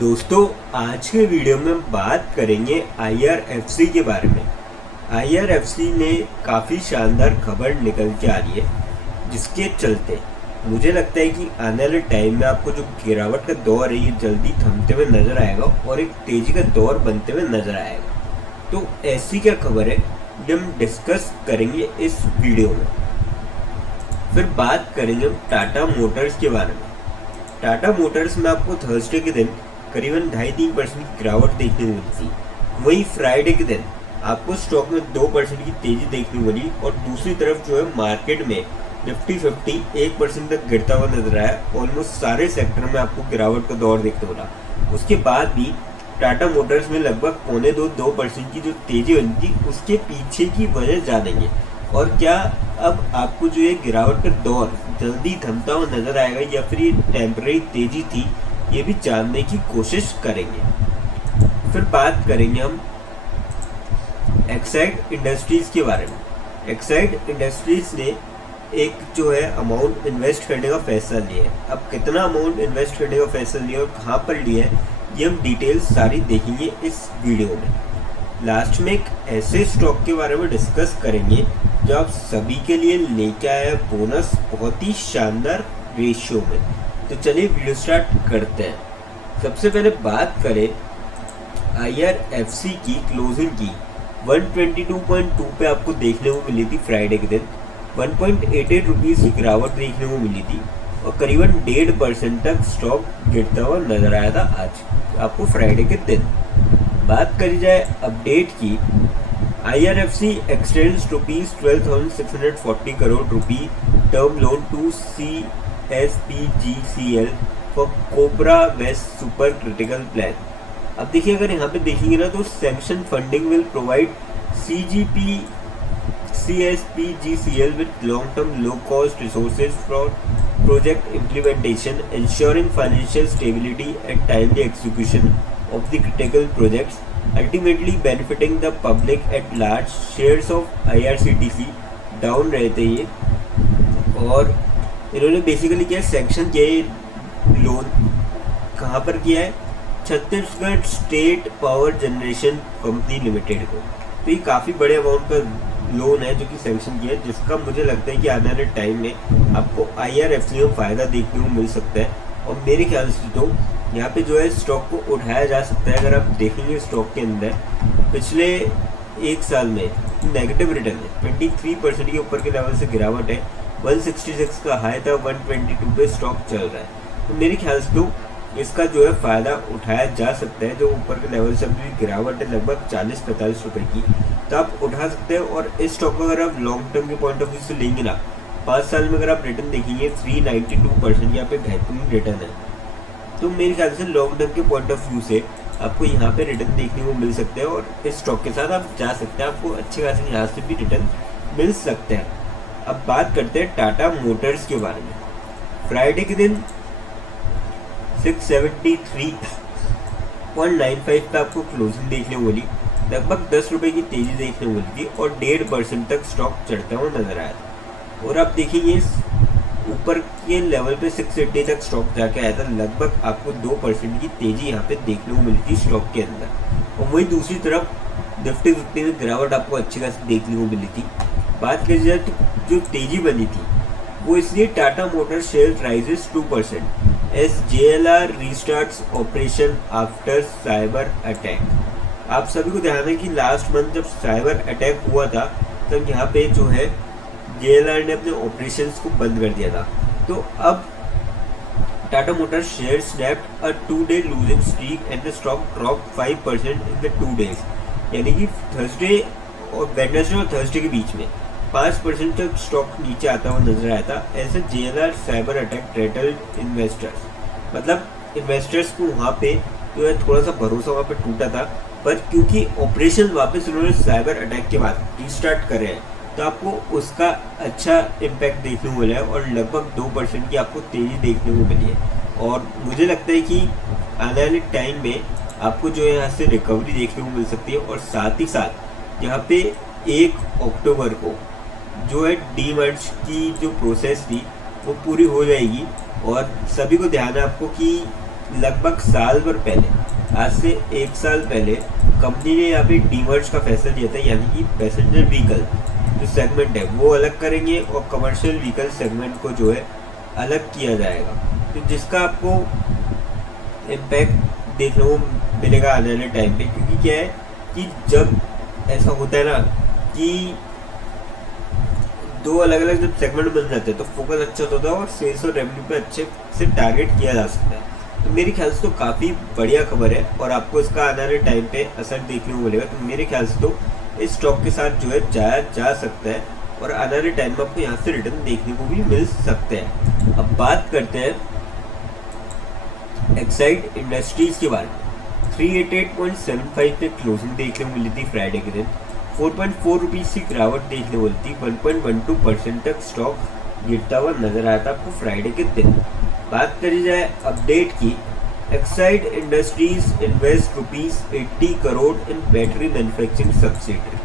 दोस्तों, आज के वीडियो में हम बात करेंगे आईआरएफसी के बारे में। आईआरएफसी ने काफ़ी शानदार खबर निकल के आ रही है, जिसके चलते मुझे लगता है कि आने वाले टाइम में आपको जो गिरावट का दौर है ये जल्दी थमते हुए नजर आएगा और एक तेजी का दौर बनते हुए नजर आएगा। तो ऐसी क्या खबर है जो हम डिस्कस करेंगे इस वीडियो में। फिर बात करेंगे हम टाटा मोटर्स के बारे में। टाटा मोटर्स में आपको थर्सडे के दिन करीबन 2.5-3% की गिरावट देखने को मिली थी। वहीं फ्राइडे के दिन आपको स्टॉक में 2% की तेजी देखने को मिली और दूसरी तरफ जो है मार्केट में निफ्टी 50 1% तक गिरता हुआ नजर आया। ऑलमोस्ट सारे सेक्टर में आपको गिरावट का दौर देखने को मिला। उसके बाद भी टाटा मोटर्स में लगभग 2% की जो तेजी बनी थी उसके पीछे की वजह जानेंगे और क्या अब आपको जो ये गिरावट का दौर जल्दी थमता हुआ नजर आएगा या फिर ये टेम्पररी तेजी थी, ये भी जानने की कोशिश करेंगे। फिर बात करेंगे हम एक्साइड इंडस्ट्रीज के बारे में। एक्साइड इंडस्ट्रीज ने एक जो है अमाउंट इन्वेस्ट करने का फैसला लिया है। अब कितना अमाउंट इन्वेस्ट करने का फैसला लिया और कहाँ पर लिया है ये हम डिटेल्स सारी देखेंगे इस वीडियो में। लास्ट में एक ऐसे स्टॉक के बारे में डिस्कस करेंगे जो आप सभी के लिए लेके आया बोनस बहुत ही शानदार रेशियो में। तो चलिए वीडियो स्टार्ट करते हैं। सबसे पहले बात करें आईआरएफसी की क्लोजिंग की 122.2 पे आपको देखने को मिली थी फ्राइडे के दिन। 1.88 रुपीज़ की गिरावट देखने को मिली थी और करीबन 1.5% तक स्टॉक गिरता हुआ नजर आया था आज आपको फ्राइडे के दिन। बात करी जाए अपडेट की, IRFC extends rupees 12,640 crore rupee term loan to CSPGCL for कोबरा वेस्ट सुपर क्रिटिकल प्लान। अब देखिए, अगर यहाँ पे देखेंगे ना तो sanction funding will provide CSPGCL with long-term low-cost resources for project implementation, ensuring financial stability and timely execution of the critical projects, ultimately benefiting the public at large। Shares of IRCTC down रहते ये और इन्होंने basically क्या sanction किया है loan कहाँ पर किया है, Chhattisgarh state power generation company limited को। तो ये काफ़ी बड़े अमाउंट का लोन है जो कि सैंक्शन किया है, जिसका मुझे लगता है कि आने वाले टाइम में आपको आईआरएफसी में फ़ायदा देखने को मिल सकता है। और मेरे ख्याल से तो यहाँ पे जो है स्टॉक को उठाया जा सकता है। अगर आप देखेंगे स्टॉक के अंदर पिछले एक साल में नेगेटिव रिटर्न है, 23% के ऊपर के लेवल से गिरावट है। 166 का हाई था, 122 पे स्टॉक चल रहा है। तो मेरे ख्याल से तो इसका जो है फ़ायदा उठाया जा सकता है। जो ऊपर के लेवल से अभी गिरावट है लगभग 40-45 रुपये की, तो आप उठा सकते हैं। और इस स्टॉक को अगर आप लॉन्ग टर्म के पॉइंट ऑफ व्यू से लेंगे ना, 5 साल में अगर आप रिटर्न देखेंगे 392% यहाँ पे बेहतरीन रिटर्न है। तो मेरे ख्याल से लॉन्ग टर्म के पॉइंट ऑफ व्यू से आपको यहाँ पे रिटर्न देखने को मिल सकते हैं और इस स्टॉक के साथ आप जा सकते हैं। आपको अच्छे खासे यहाँ से भी रिटर्न मिल सकते हैं। अब बात करते हैं टाटा मोटर्स के बारे में। फ्राइडे के दिन 673.95 पे आपको क्लोजिंग देखने को मिली। लगभग 10 रुपये की तेजी देखने को मिली थी और 1.5% तक स्टॉक चढ़ता हुआ नजर आया था। और आप देखिए ऊपर के लेवल पे 680 तक स्टॉक जाके आया था। लगभग आपको 2% की तेजी यहाँ पे देखने को मिली थी स्टॉक के अंदर। और वही दूसरी तरफ निफ्टी 50 में गिरावट आपको अच्छी खासी देखने को मिली थी। बात की जाए तो जो तेजी बनी थी वो इसलिए Tata motor share rises 2% as JLR restarts operation after cyber attack. आप सभी को ध्यान है कि लास्ट मंथ जब साइबर अटैक हुआ था तब यहाँ पे जो है JLR ने अपने ऑपरेशंस को बंद कर दिया था। तो अब Tata motor share snapped a 2-day losing streak and the stock drop 5% in the 2 days। यानी कि थर्सडे और वेडनेसडे और थर्सडे के बीच में 5% तक स्टॉक नीचे आता हुआ नजर आया था। ऐसे JLR साइबर अटैक ट्रेटल्ड इन्वेस्टर्स, मतलब इन्वेस्टर्स को वहाँ पे जो है थोड़ा सा भरोसा वहाँ पे टूटा था। पर क्योंकि ऑपरेशन वापस उन्होंने साइबर अटैक के बाद रिस्टार्ट करे हैं तो आपको उसका अच्छा इम्पैक्ट देखने को मिला है और लगभग 2% की आपको तेजी देखने को मिली है। और मुझे लगता है कि आने वाले टाइम में आपको जो है यहाँ से रिकवरी देखने को मिल सकती है। और साथ ही साथ यहाँ पे 1 अक्टूबर को जो है डीमर्ज की जो प्रोसेस थी वो पूरी हो जाएगी। और सभी को ध्यान है आपको कि लगभग साल भर पहले, आज से 1 साल पहले कंपनी ने यहाँ पे डीमर्ज का फैसला लिया था, यानी कि पैसेंजर व्हीकल जो सेगमेंट है वो अलग करेंगे और कमर्शियल व्हीकल सेगमेंट को जो है अलग किया जाएगा। तो जिसका आपको इम्पैक्ट देखने को मिलेगा आने वाले टाइम पे, क्योंकि क्या है कि जब ऐसा होता है ना कि दो अलग अलग जब सेगमेंट बन जाते हैं तो फोकस अच्छा होता है और सेल्स और रेवेन्यू पे अच्छे से टारगेट किया जा सकता है। तो मेरे ख्याल से तो काफ़ी बढ़िया खबर है और आपको इसका आने वाले टाइम पे असर देखने को मिलेगा। तो मेरे ख्याल से तो इस स्टॉक के साथ जो है जाया जा सकता है और आने वाले टाइम में आपको यहाँ से रिटर्न देखने को भी मिल सकते हैं। अब बात करते हैं एक्साइड इंडस्ट्रीज के बारे में। 388.75 पे क्लोजिंग देखने को मिली थी फ्राइडे के दिन। 4.4 रुपीज़ की गिरावट देखने को मिली थी। 1.12% तक स्टॉक गिरता हुआ नजर आया था आपको फ्राइडे के दिन। बात करी जाए अपडेट की, एक्साइड इंडस्ट्रीज इन्वेस्ट ₹80 करोड़ इन बैटरी मैन्युफैक्चरिंग सब्सिडरी।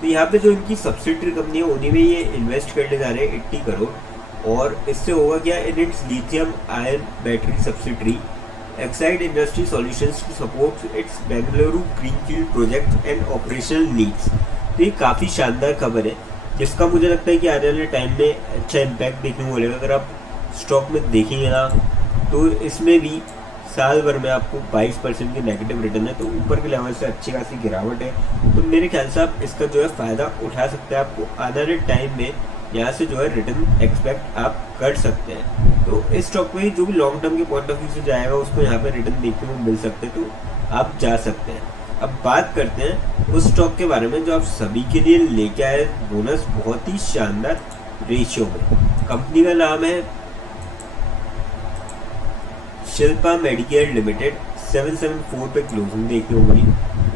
तो यहाँ पे जो इनकी सब्सिडरी कंपनी है उन्हीं में ये इन्वेस्ट करने जा रहे हैं 80 करोड़। और इससे होगा क्या, in its lithium ion battery subsidiary Exide industry solutions to support its Bengaluru greenfield project and operational needs. तो ये काफ़ी शानदार खबर है जिसका मुझे लगता है कि आने वाले टाइम में अच्छा इम्पैक्ट देखने को मिलेगा। अगर आप स्टॉक में देखेंगे ना तो इसमें भी साल भर में आपको 22% की नेगेटिव रिटर्न है, तो ऊपर के लेवल से अच्छी खासी गिरावट है। तो मेरे ख्याल से आप इसका जो है फ़ायदा उठा सकते हैं। आपको आने वाले टाइम में यहाँ से जो है रिटर्न एक्सपेक्ट आप कर सकते हैं। तो इस स्टॉक में जो भी लॉन्ग टर्म के पॉइंट ऑफ व्यू से जाएगा उसको यहाँ पे रिटर्न देखने को मिल सकते हैं, तो आप जा सकते हैं। अब बात करते हैं उस स्टॉक के बारे में जो आप सभी के लिए लेके आए बोनस बहुत ही शानदार रेशियो में। कंपनी का नाम है शिल्पा मेडिकेयर लिमिटेड। 774 पे क्लोजिंग देखने को मिली।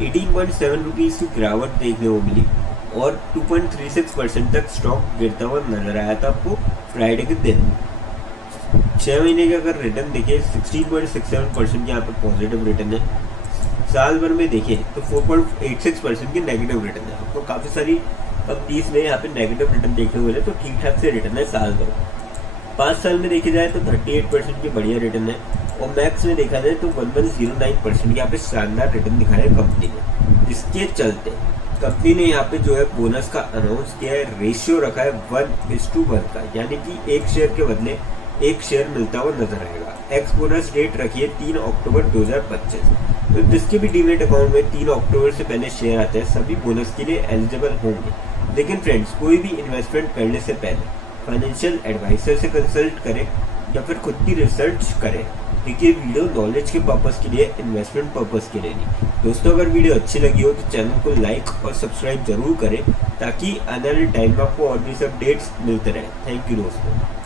18.7 रुपीज़ की गिरावट देखने को मिली और 2.36% तक स्टॉक गिरता हुआ नजर आया था आपको फ्राइडे के दिन। 6 महीने के अगर रिटर्न देखें 16.67% यहाँ पे पॉजिटिव रिटर्न है। साल भर में देखें तो 4.86% की नेगेटिव रिटर्न है। आपको काफ़ी सारी कंपनीज में यहाँ पे नेगेटिव रिटर्न देखने को मिले, तो ठीक ठाक से रिटर्न है साल भर। 5 साल में देखा जाए तो 38% की बढ़िया रिटर्न है और मैक्स में देखा जाए तो 1109% यहाँ पे शानदार रिटर्न दिखाया है कंपनी ने, जिसके चलते कंपनी ने यहाँ पे जो है बोनस का अनाउंस किया है। रेशियो रखा है 1:1 का, यानी कि एक शेयर के बदले एक शेयर मिलता हुआ नजर आएगा। एक्स बोनस डेट रखी है 3 अक्टूबर 2025। तो जिसके भी डीमेट अकाउंट में 3 अक्टूबर से पहले शेयर आते हैं सभी बोनस के लिए एलिजिबल होंगे। लेकिन फ्रेंड्स, कोई भी इन्वेस्टमेंट करने से पहले फाइनेंशियल एडवाइजर से कंसल्ट करें या फिर खुद की रिसर्च करें। देखिए, वीडियो नॉलेज के पर्पस के लिए, इन्वेस्टमेंट पर्पस के लिए नहीं। दोस्तों, अगर वीडियो अच्छी लगी हो तो चैनल को लाइक और सब्सक्राइब जरूर करें ताकि आने वाले टाइम में आपको और भी अपडेट्स मिलते रहे। थैंक यू दोस्तों।